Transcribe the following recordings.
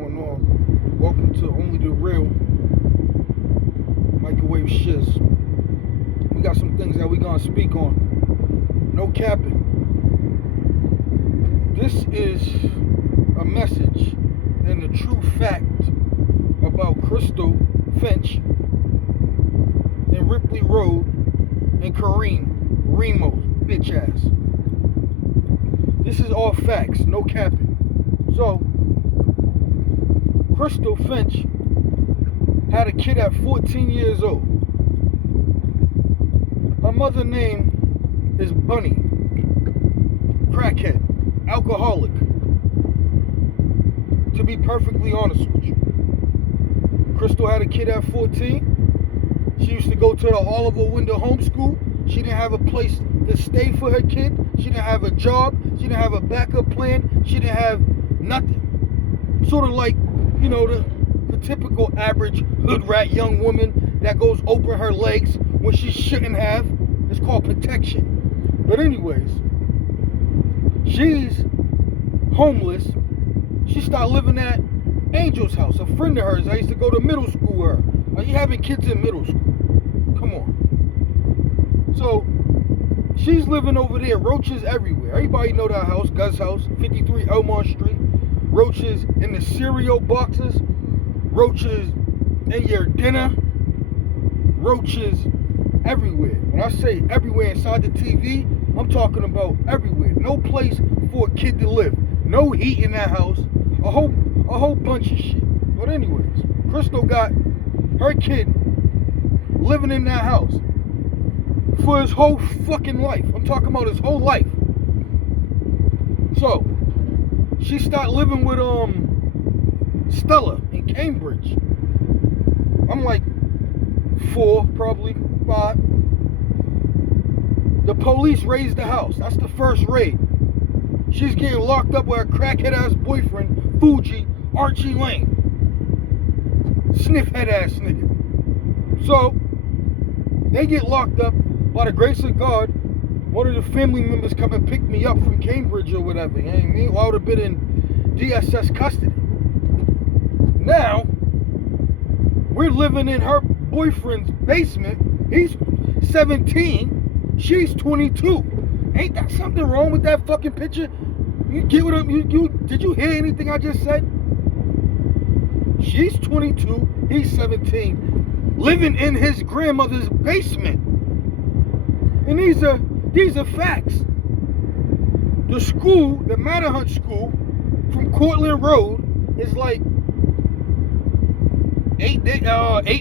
going on? Welcome to Only the Real Microwave Shiz. We got some things that we gonna speak on. No capping. This is a message and the true fact about Crystal Finch and Ripley Road and Kareem Remo's bitch ass. This is all facts, no capping. So, Crystal Finch had a kid at 14 years old. Her mother's name is Bunny. Crackhead. Alcoholic. To be perfectly honest with you. Crystal had a kid at 14. She used to go to the Oliver Window homeschool. She didn't have a place to stay for her kid. She didn't have a job. She didn't have a backup plan. She didn't have nothing. Sort of like, the typical average hood rat young woman that goes open her legs when she shouldn't have. It's called protection. But anyways, she's homeless. She started living at Angel's house, a friend of hers. I used to go to middle school with her. Are you having kids in middle school? Come on. So, she's living over there. Roaches everywhere. Everybody know that house, Gus house, 53 Elmont Street. Roaches in the cereal boxes. Roaches in your dinner. Roaches everywhere. When I say everywhere inside the TV, I'm talking about everywhere. No place for a kid to live. No heat in that house. A whole bunch of shit. But anyways, Crystal got her kid living in that house for his whole fucking life. I'm talking about his whole life. So, she started living with Stella in Cambridge. I'm like 4, probably 5. The police raided the house. That's the first raid. She's getting locked up with her crackhead ass boyfriend, Fuji, Archie Lane. Sniff head ass nigga. So, they get locked up. By the grace of God, one of the family members come and pick me up from Cambridge or whatever. You know what I mean? Or I would have been in DSS custody. Now, we're living in her boyfriend's basement. He's 17. She's 22. Ain't that something wrong with that fucking picture? You get what did you hear anything I just said? She's 22. He's 17. Living in his grandmother's basement. And these are facts. The school, the Matterhunt school, from Cortland Road is like 8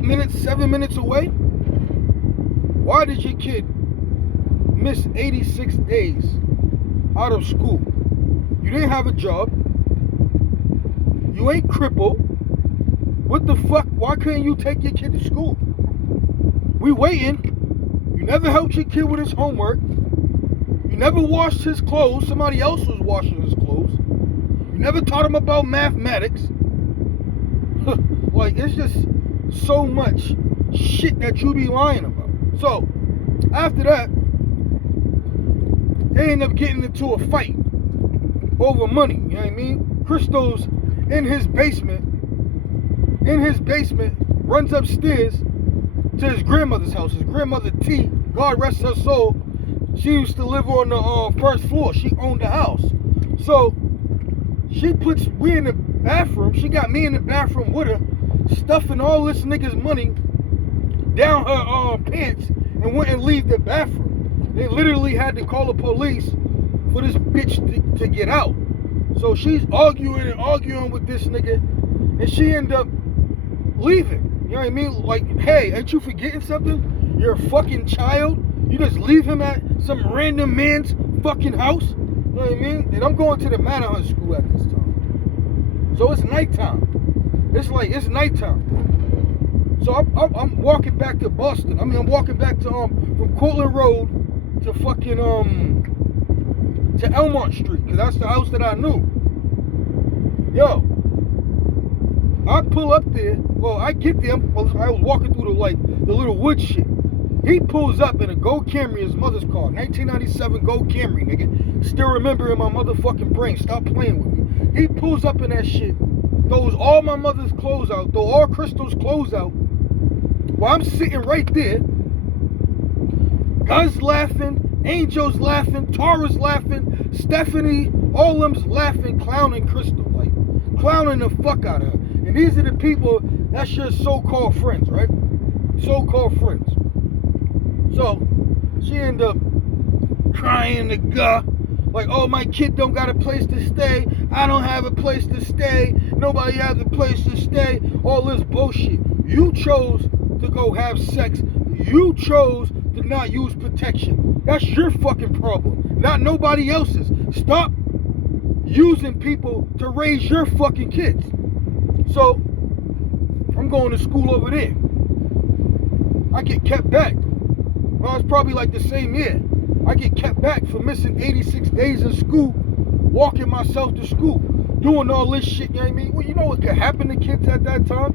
minutes, 7 minutes away. Why did your kid miss 86 days out of school? You didn't have a job. You ain't crippled. What the fuck? Why couldn't you take your kid to school? We waiting. You never helped your kid with his homework. You never washed his clothes. Somebody else was washing his clothes. You never taught him about mathematics. Like, it's just so much shit that you be lying about. So, after that, they end up getting into a fight over money. You know what I mean? Crystal's in his basement. Runs upstairs to his grandmother's house. His grandmother T, God rest her soul, she used to live on the first floor. She owned the house. So she puts we in the bathroom. She got me in the bathroom with her, stuffing all this nigga's money down her pants and wouldn't leave the bathroom. They literally had to call the police for this bitch to get out. So she's arguing with this nigga, and she ended up leaving. You know what I mean? Like, hey, ain't you forgetting something? You're a fucking child. You just leave him at some random man's fucking house. You know what I mean? And I'm going to the Matterhunt school at this time. So it's nighttime. It's nighttime. So I'm walking back to Boston. I'm walking back to from Cortland Road to fucking to Elmont Street, because that's the house that I knew. Yo, I pull up there. Well, I get there. I was walking through the little wood shit. He pulls up in a gold Camry, his mother's car, 1997 gold Camry, nigga. Still remember in my motherfucking brain. Stop playing with me. He pulls up in that shit, throws all my mother's clothes out, throw all Crystal's clothes out, while I'm sitting right there. Gun's laughing, Angel's laughing, Tara's laughing, Stephanie, all them's laughing, clowning Crystal, like clowning the fuck out of her. And these are the people that's your so-called friends, right? So-called friends. So she ended up crying to God, like, oh, my kid don't got a place to stay. I don't have a place to stay. Nobody has a place to stay. All this bullshit. You chose to go have sex. You chose to not use protection. That's your fucking problem, not nobody else's. Stop using people to raise your fucking kids. So I'm going to school over there. I get kept back. Well, it's probably like the same year. I get kept back for missing 86 days in school, walking myself to school, doing all this shit, you know what I mean? Well, you know what could happen to kids at that time?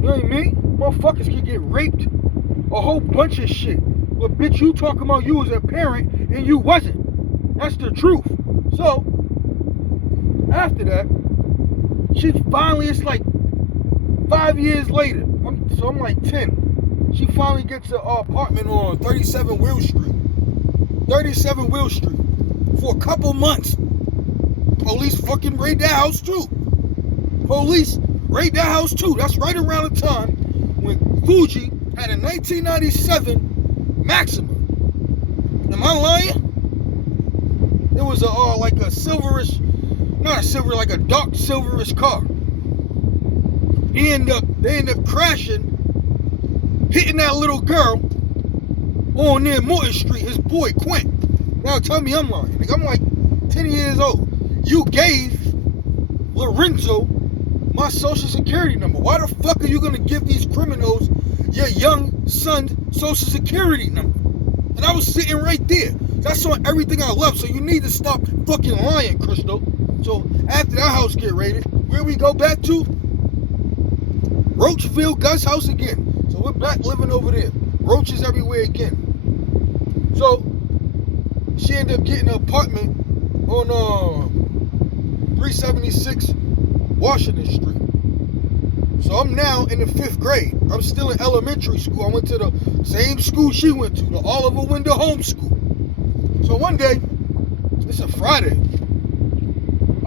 You know what I mean? Motherfuckers could get raped, a whole bunch of shit. But bitch, you talking about you as a parent and you wasn't. That's the truth. So, after that, she finally, it's like 5 years later, I'm like 10. She finally gets an apartment on 37 Will Street. 37 Will Street. For a couple months. Police fucking raid that house too. Police raid that house too. That's right around the time when Fuji had a 1997 Maxima. Am I lying? It was like a silverish, not a silver, like a dark silverish car. They end up crashing, hitting that little girl on near Morton Street, his boy Quint. Now tell me I'm lying. Like, I'm like 10 years old. You gave Lorenzo my social security number. Why the fuck are you gonna give these criminals your young son's social security number? And I was sitting right there. That's on everything I love. So you need to stop fucking lying, Crystal. So after that house get raided, where we go back to? Roachville Gus house again. So we're back living over there. Roaches everywhere again. So she ended up getting an apartment on 376 Washington Street. So I'm now in the 5th grade. I'm still in elementary school. I went to the same school she went to, the Oliver Window Home School. So one day, it's a Friday,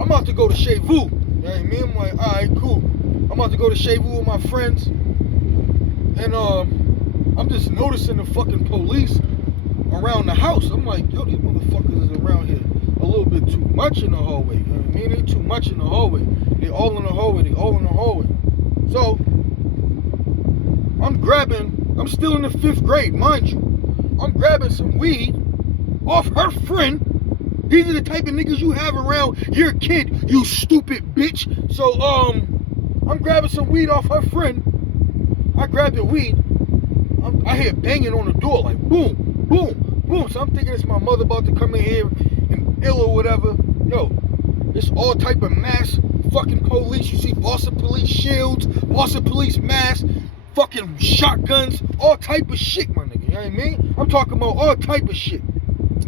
I'm about to go to Chez Vous. You know what I mean? I'm like, alright, cool. I'm about to go to Chez Vous with my friends. And I'm just noticing the fucking police around the house. I'm like, yo, these motherfuckers is around here a little bit too much in the hallway. You know what I mean? They too much in the hallway. They all in the hallway. They all in the hallway. So I'm still in the 5th grade, mind you. I'm grabbing some weed off her friend. These are the type of niggas you have around your kid, you stupid bitch. So I'm grabbing some weed off her friend. I grabbed the weed. I hear banging on the door, like boom, boom, boom. So I'm thinking it's my mother about to come in here and ill or whatever. Yo, it's all type of mass fucking police. You see Boston police shields, Boston police masks, fucking shotguns, all type of shit, my nigga. You know what I mean? I'm talking about all type of shit.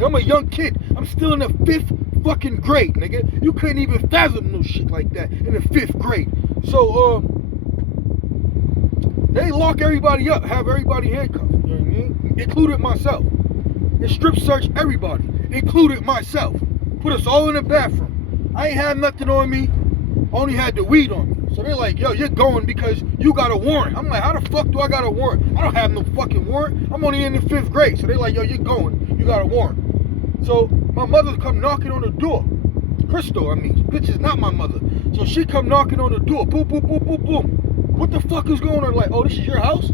I'm a young kid. I'm still in the 5th fucking grade, nigga. You couldn't even fathom no shit like that in the 5th grade. So, they lock everybody up, have everybody handcuffed, you know what I mean? Included myself. They strip search everybody, included myself. Put us all in the bathroom. I ain't had nothing on me, only had the weed on me. So they're like, yo, you're going because you got a warrant. I'm like, how the fuck do I got a warrant? I don't have no fucking warrant. I'm only in the 5th grade. So they're like, yo, you're going, you got a warrant. So my mother come knocking on the door. Crystal, I mean, bitch is not my mother. So she come knocking on the door, boom, boom, boom, boom, boom. What the fuck is going on? Like, oh, this is your house?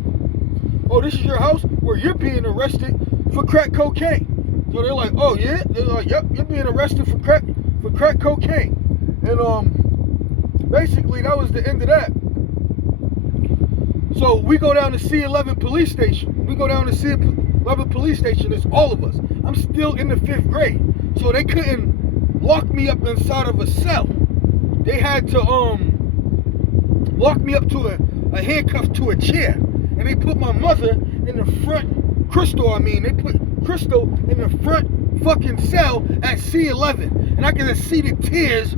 Oh, this is your house where you're being arrested for crack cocaine. So they're like, oh yeah? They're like, yep, you're being arrested for crack cocaine. And basically that was the end of that. So we go down to C11 police station. We go down to C11 police station. It's all of us. I'm still in the 5th grade. So they couldn't lock me up inside of a cell. They had to lock me up to a handcuff to a chair. And they put my mother in the front, they put Crystal in the front fucking cell at C11. And I can just see the tears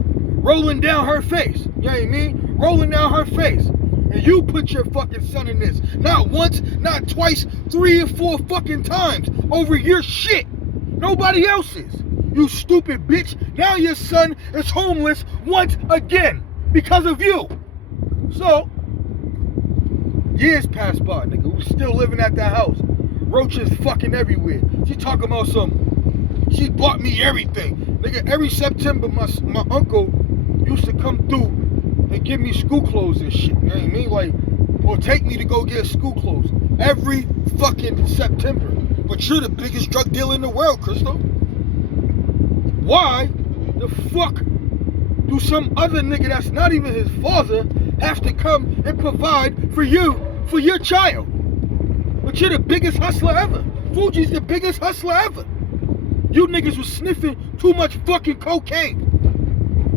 rolling down her face. You know what I mean? Rolling down her face. And you put your fucking son in this. Not once, not twice, 3 or 4 fucking times over your shit. Nobody else's. You stupid bitch. Now your son is homeless once again because of you. So, years passed by, nigga. We still living at that house. Roaches fucking everywhere. She talking about she bought me everything. Nigga, every September, my uncle used to come through and give me school clothes and shit. You know what I mean? Like, or take me to go get school clothes. Every fucking September. But you're the biggest drug dealer in the world, Crystal. Why the fuck do some other nigga that's not even his father have to come and provide for you, for your child? But you're the biggest hustler ever. Fuji's the biggest hustler ever. You niggas was sniffing too much fucking cocaine.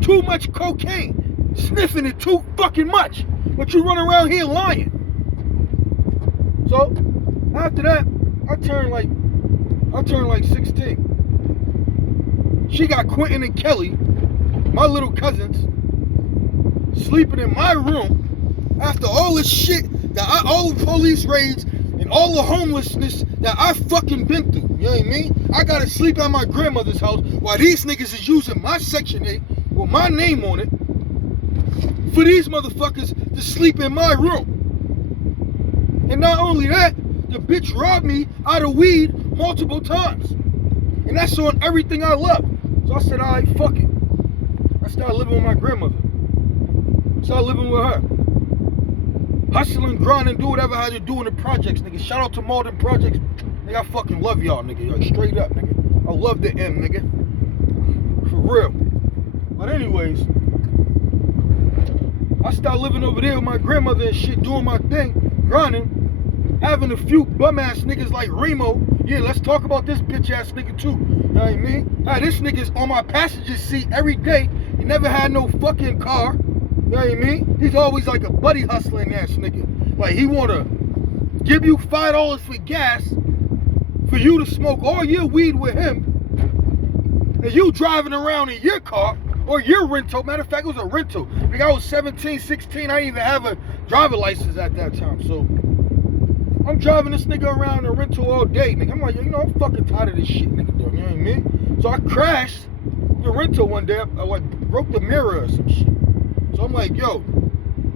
Too much cocaine. Sniffing it too fucking much. But you run around here lying. So, after that, I turned like 16. She got Quentin and Kelly, my little cousins, sleeping in my room after all this shit all the police raids and all the homelessness that I fucking been through. You know what I mean? I gotta sleep at my grandmother's house while these niggas is using my Section 8 with my name on it for these motherfuckers to sleep in my room. And not only that, the bitch robbed me out of weed multiple times. And that's on everything I love. So I said, all right, fuck it. I started living with my grandmother. Started living with her. Hustling, grinding, do whatever I had to do in the projects, nigga. Shout out to Malden Projects. Nigga, I fucking love y'all, nigga. Like, straight up, nigga. I love the M, nigga. For real. But anyways, I started living over there with my grandmother and shit, doing my thing, grinding. Having a few bum-ass niggas like Remo. Yeah, let's talk about this bitch-ass nigga too. You know what I mean? This nigga's on my passenger seat every day. He never had no fucking car. You know what I mean? He's always like a buddy hustling ass nigga. Like, he wanna give you $5 for gas for you to smoke all your weed with him. And you driving around in your car or your rental. Matter of fact, it was a rental. Like, I was 17, 16. I didn't even have a driver license at that time. So I'm driving this nigga around in a rental all day, nigga. I'm like, yo, you know, I'm fucking tired of this shit, nigga, though. You know what I mean? So I crashed the rental one day. I like broke the mirror or some shit. So I'm like, yo,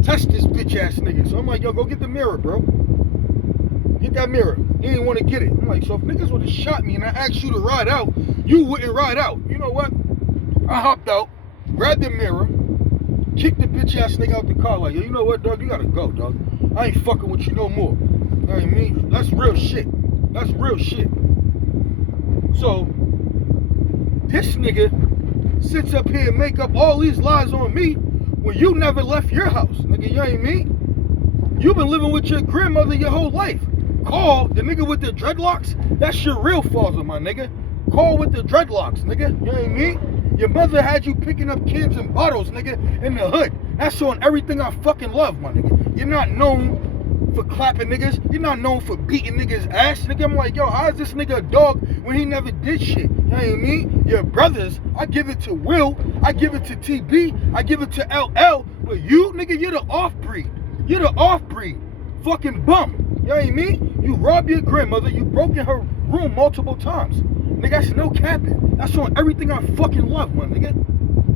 test this bitch ass nigga. So I'm like, yo, go get the mirror, bro. Get that mirror. He didn't want to get it. I'm like, so if niggas would have shot me and I asked you to ride out, you wouldn't ride out. You know what? I hopped out, grabbed the mirror, kicked the bitch ass nigga out the car. Like, yo, you know what, dog? You gotta go, dog. I ain't fucking with you no more. You know what I mean? That's real shit. That's real shit. So, this nigga sits up here and make up all these lies on me when you never left your house, nigga. You know what I mean? You've been living with your grandmother your whole life. Call the nigga with the dreadlocks. That's your real father, my nigga. Call with the dreadlocks, nigga. You know what I mean? Your mother had you picking up cans and bottles, nigga, in the hood. That's on everything I fucking love, my nigga. You're not known for clapping niggas. You're not known for beating niggas' ass, nigga. I'm like, yo, how is this nigga a dog when he never did shit? You know what I mean? Your brothers, I give it to Will. I give it to TB. I give it to LL. But you, nigga, you're the off-breed. You're the off-breed. Fucking bum. You know what I mean? You robbed your grandmother. You broke in her room multiple times. Nigga, that's no capping. That's on everything I fucking love, my nigga.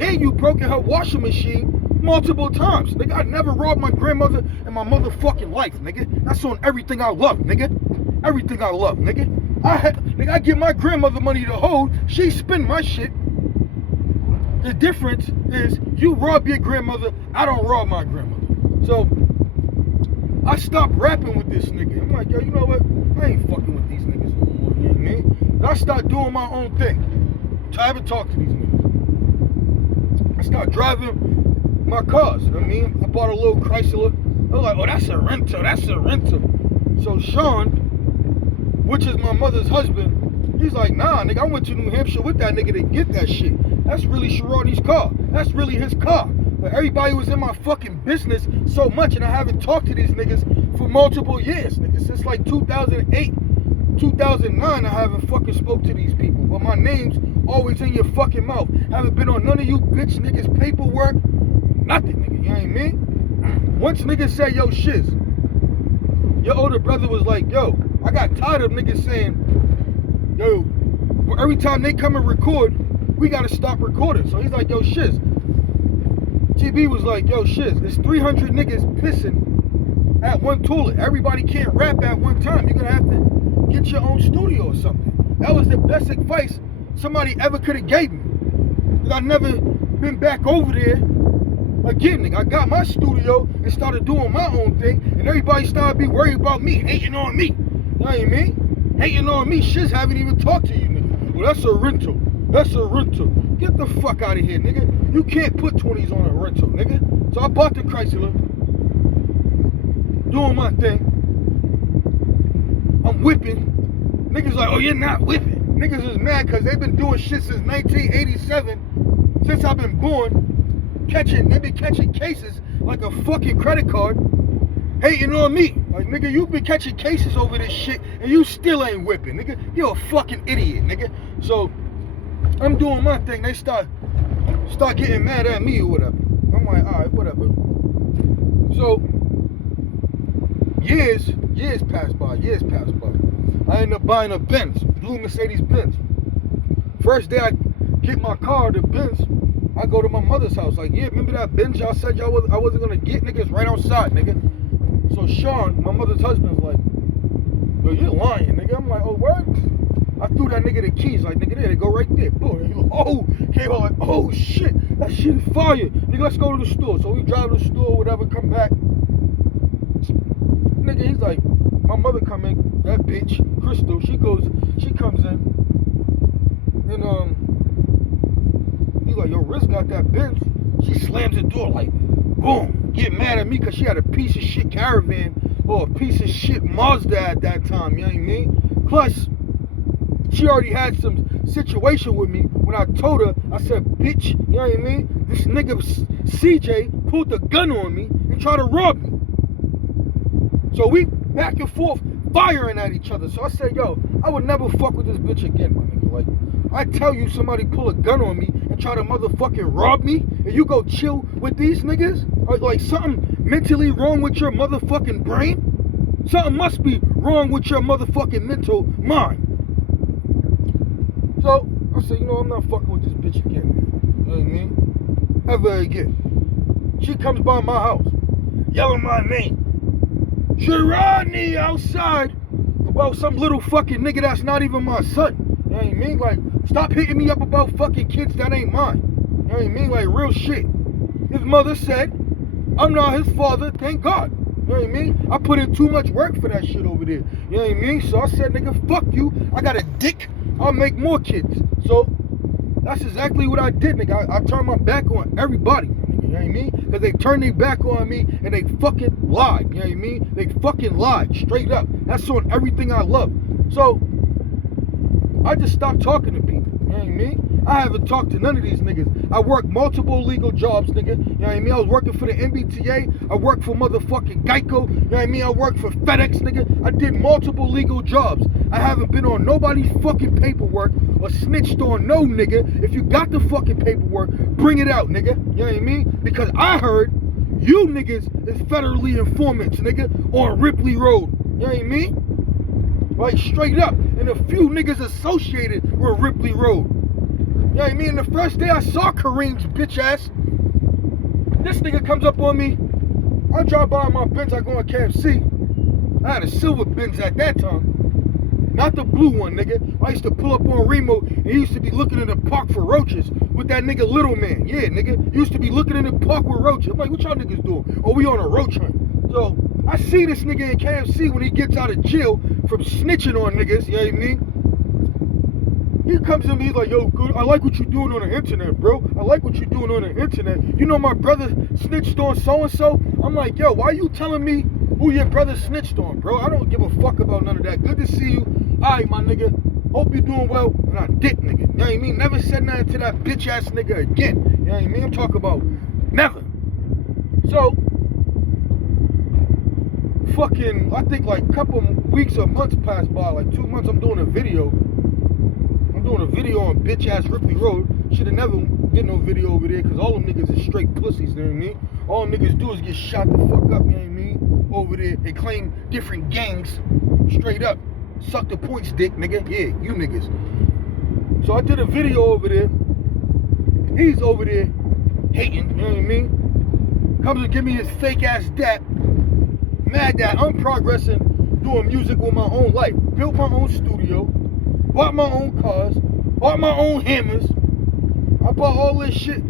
And you broke in her washing machine multiple times. Nigga, I never robbed my grandmother in my motherfucking life, nigga. That's on everything I love, nigga. Everything I love, nigga. Nigga, I give my grandmother money to hold. She spend my shit. The difference is you rob your grandmother. I don't rob my grandmother. So, I stopped rapping with this nigga. I'm like, yo, you know what? I ain't fucking with these niggas no more. You know what I mean? I started doing my own thing. So I haven't talked to these niggas. I started driving my cars. I mean, I bought a little Chrysler. I was like, oh, that's a rental. That's a rental. So Sean, which is my mother's husband, he's like, nah, nigga, I went to New Hampshire with that nigga to get that shit. That's really Sharani's car. That's really his car. But everybody was in my fucking business so much, and I haven't talked to these niggas for multiple years, nigga. Since like 2008, 2009, I haven't fucking spoke to these people. But my names always in your fucking mouth. Haven't been on none of you bitch niggas paperwork. Nothing, nigga. You know what I mean? Once niggas say, yo, shiz, your older brother was like, yo, I got tired of niggas saying, yo, every time they come and record, we gotta stop recording. So he's like, yo, shiz. TB was like, yo, shiz, it's 300 niggas pissing at one toilet. Everybody can't rap at one time. You're gonna have to get your own studio or something. That was the best advice somebody ever could have gave me. Cause I never been back over there again, nigga. I got my studio and started doing my own thing, and everybody started be worried about me, hating on me. You know what I mean? Hating on me, shiz haven't even talked to you, nigga. Well, that's a rental. That's a rental. Get the fuck out of here, nigga. You can't put 20s on a rental, nigga. So I bought the Chrysler, doing my thing. I'm whipping. Niggas like, oh, you're not whipping. Niggas is mad because they've been doing shit since 1987, since I've been born. They been catching cases like a fucking credit card, hating on me. Like, nigga, you've been catching cases over this shit and you still ain't whipping, nigga. You're a fucking idiot, nigga. So I'm doing my thing. They start getting mad at me or whatever. I'm like, all right, whatever. So years passed by. I ended up buying a Benz, blue Mercedes Benz. First day I get my car, the Benz, I go to my mother's house. Like, yeah, remember that Benz y'all said I wasn't gonna get, nigga? It's right outside, nigga. So Sean, my mother's husband, is like, yo, you're lying, nigga. I'm like, oh, what? I threw that nigga the keys, like, nigga, there, they go right there. Boom. And he like, oh, came out like, oh shit, that shit is fire. Nigga, let's go to the store. So we drive to the store, whatever, come back. Nigga, he's like, my mother come in, that bitch, Crystal, she comes in, and he's like, yo, Riz got that Benz. She slams the door like, boom, get mad at me because she had a piece of shit Caravan or a piece of shit Mazda at that time, you know what I mean? Plus, she already had some situation with me when I told her, I said, bitch, you know what I mean? This nigga CJ pulled the gun on me and tried to rob me. So we back and forth firing at each other. So I said, yo, I would never fuck with this bitch again, my nigga. Like, I tell you somebody pull a gun on me and try to motherfucking rob me, and you go chill with these niggas? Like something mentally wrong with your motherfucking brain? Something must be wrong with your motherfucking mental mind. So I said, you know, I'm not fucking with this bitch again, man. You know what I mean? Ever again. She comes by my house, yelling my name. Sharani outside about some little fucking nigga that's not even my son. You know what I mean? Like, stop hitting me up about fucking kids that ain't mine. You know what I mean? Like, real shit. His mother said, I'm not his father, thank God. You know what I mean? I put in too much work for that shit over there. You know what I mean? So I said, nigga, fuck you. I got a dick. I'll make more kids. So that's exactly what I did, nigga. I turned my back on everybody. You know what I mean? Because they turned their back on me and they fucking lied. You know what I mean? They fucking lied, straight up. That's on everything I love. So I just stopped talking to people. You know what I mean? I haven't talked to none of these niggas. I worked multiple legal jobs, nigga. You know what I mean? I was working for the MBTA. I worked for motherfucking Geico. You know what I mean? I worked for FedEx, nigga. I did multiple legal jobs. I haven't been on nobody's fucking paperwork or snitched on no nigga. If you got the fucking paperwork, bring it out, nigga. You know what I mean? Because I heard you niggas is federally informants, nigga, on Ripley Road. You know what I mean? Like, straight up. And a few niggas associated with Ripley Road. You know what I mean? The first day I saw Kareem's bitch ass, this nigga comes up on me. I drive by my Benz, I go on KFC. I had a silver Benz at that time. Not the blue one, nigga. I used to pull up on Remo and he used to be looking in the park for roaches with that nigga Little Man. Yeah, nigga. Used to be looking in the park with roaches. I'm like, what y'all niggas doing? Oh, we on a roach hunt. So I see this nigga in KFC when he gets out of jail from snitching on niggas, you know what I mean? He comes to me, he's like, yo, good, I like what you're doing on the internet, bro. I like what you're doing on the internet. You know my brother snitched on so-and-so? I'm like, yo, why are you telling me who your brother snitched on, bro? I don't give a fuck about none of that. Good to see you. All right, my nigga. Hope you're doing well. And I dick, nigga. You know what I mean? Never said nothing to that bitch-ass nigga again. You know what I mean? I'm talking about never. So, fucking, I think like a couple weeks or months passed by. Like 2 months, I'm doing a video doing a video on bitch-ass Ripley Road. Should have never did no video over there, because all them niggas is straight pussies, you know what I mean? All them niggas do is get shot the fuck up, you know what I mean? Over there, they claim different gangs, straight up. Suck the points, dick, nigga. Yeah, you niggas. So I did a video over there. He's over there hating, you know what I mean? Comes to give me his fake ass dap. Mad that I'm progressing, doing music with my own life. Built my own studio, bought my own cars, bought my own hammers. I bought all this shit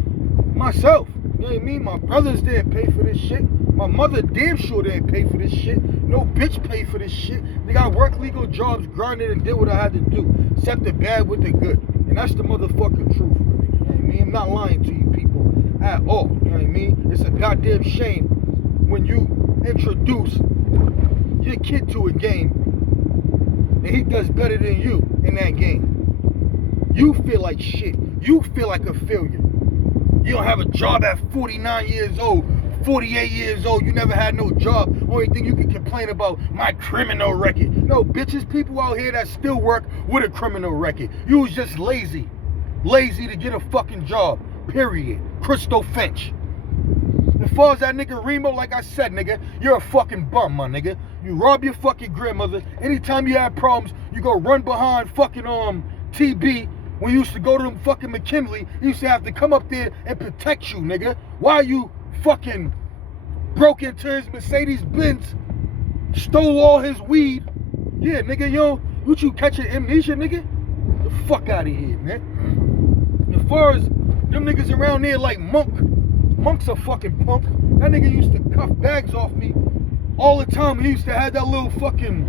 myself. You know what I mean? My brothers didn't pay for this shit. My mother damn sure didn't pay for this shit. No bitch paid for this shit. They got work legal jobs, grinded and did what I had to do. Except the bad with the good. And that's the motherfucking truth. You know what I mean? I'm not lying to you people at all. You know what I mean? It's a goddamn shame when you introduce your kid to a game and he does better than you in that game. You feel like shit. You feel like a failure. You don't have a job at 49 years old, 48 years old. You never had no job. Only thing you can complain about, my criminal record. No, bitches, people out here that still work with a criminal record. You was just lazy. Lazy to get a fucking job. Period. Crystal Finch. As far as that nigga Remo, like I said, nigga, you're a fucking bum, my nigga. You rob your fucking grandmother. Anytime you have problems, you go run behind fucking TB. When you used to go to them fucking McKinley, he used to have to come up there and protect you, nigga. Why you fucking broke into his Mercedes-Benz, stole all his weed? Yeah, nigga, what you catching amnesia, nigga? The fuck out of here, man. As far as them niggas around there like Monk's a fucking punk. That nigga used to cuff bags off me all the time. He used to have that little Chevrolet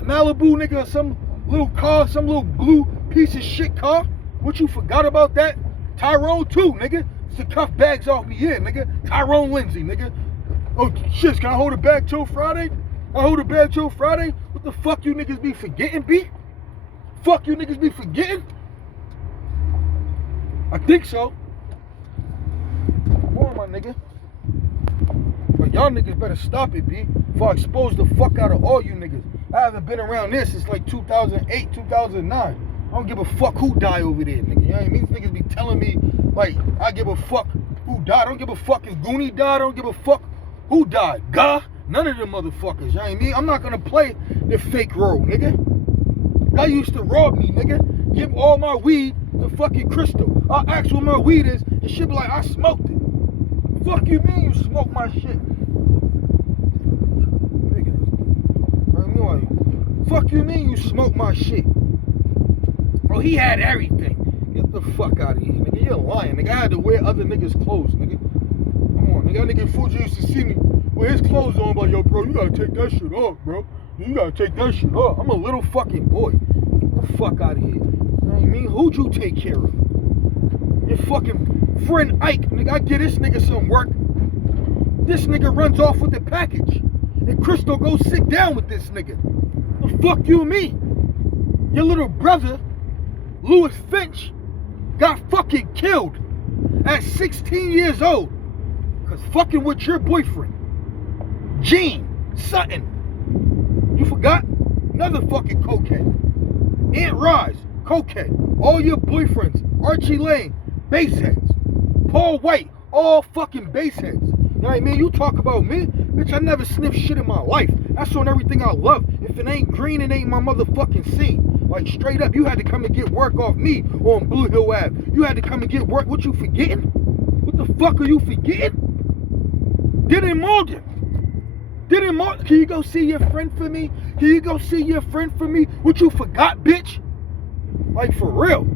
Malibu, nigga, or some little car, some little blue piece of shit car. What, you forgot about that? Tyrone too, nigga. Used to cuff bags off me, yeah, nigga. Tyrone Lindsay, nigga. Oh shit, can I hold a bag till Friday? I hold a bag till Friday? What the fuck you niggas be forgetting, B? Fuck you niggas be forgetting? I think so. Come on, my nigga. But y'all niggas better stop it, B. Before I expose the fuck out of all you niggas. I haven't been around this since like 2008, 2009. I don't give a fuck who died over there, nigga. You know what I mean? These niggas be telling me, like, I give a fuck who died. I don't give a fuck if Goonie died. I don't give a fuck who died. Gah? None of them motherfuckers. You know what I mean? I'm not gonna play the fake role, nigga. Guy used to rob me, nigga. Give all my weed to fucking Crystal. I'll ask what my weed is, and she'll be like, I smoked it. Fuck you mean you smoke my shit? Fuck you mean you smoke my shit? Bro, he had everything. Get the fuck out of here, nigga. You're lying, nigga. I had to wear other niggas' clothes, nigga. Come on, nigga. That nigga Fuji used to see me with his clothes on, but yo, bro, you gotta take that shit off, bro. You gotta take that shit off. I'm a little fucking boy. Get the fuck out of here. You know what I mean? Who'd you take care of? Your fucking friend Ike, nigga. I get this nigga some work. This nigga runs off with the package. And Crystal goes sit down with this nigga. The fuck you mean? Your little brother, Louis Finch, got fucking killed at 16 years old. Cause fucking with your boyfriend, Gene Sutton. You forgot? Another fucking cokehead. Aunt Roz, cokehead. All your boyfriends, Archie Lane, baseheads. Paul White, all fucking baseheads. You know what I mean? You talk about me, bitch, I never sniffed shit in my life. That's on everything I love. If it ain't green, it ain't my motherfucking scene. Like, straight up, you had to come and get work off me on Blue Hill Ave. You had to come and get work. What you forgetting? What the fuck are you forgetting? Did in Malden. Can you go see your friend for me? Can you go see your friend for me? What you forgot, bitch? Like, for real.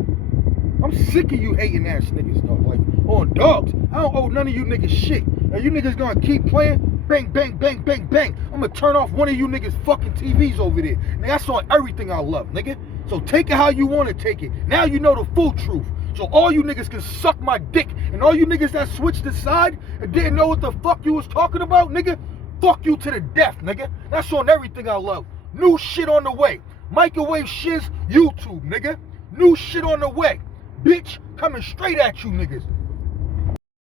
I'm sick of you hating ass niggas, though. Like, on dogs. I don't owe none of you niggas shit. And you niggas gonna keep playing? Bang, bang, bang, bang, bang. I'm gonna turn off one of you niggas fucking TVs over there. Nigga, that's on everything I love, nigga. So take it how you wanna take it. Now you know the full truth. So all you niggas can suck my dick. And all you niggas that switched the side and didn't know what the fuck you was talking about, nigga, fuck you to the death, nigga. That's on everything I love. New shit on the way. Microwave shiz, YouTube, nigga. New shit on the way. Bitch, coming straight at you niggas.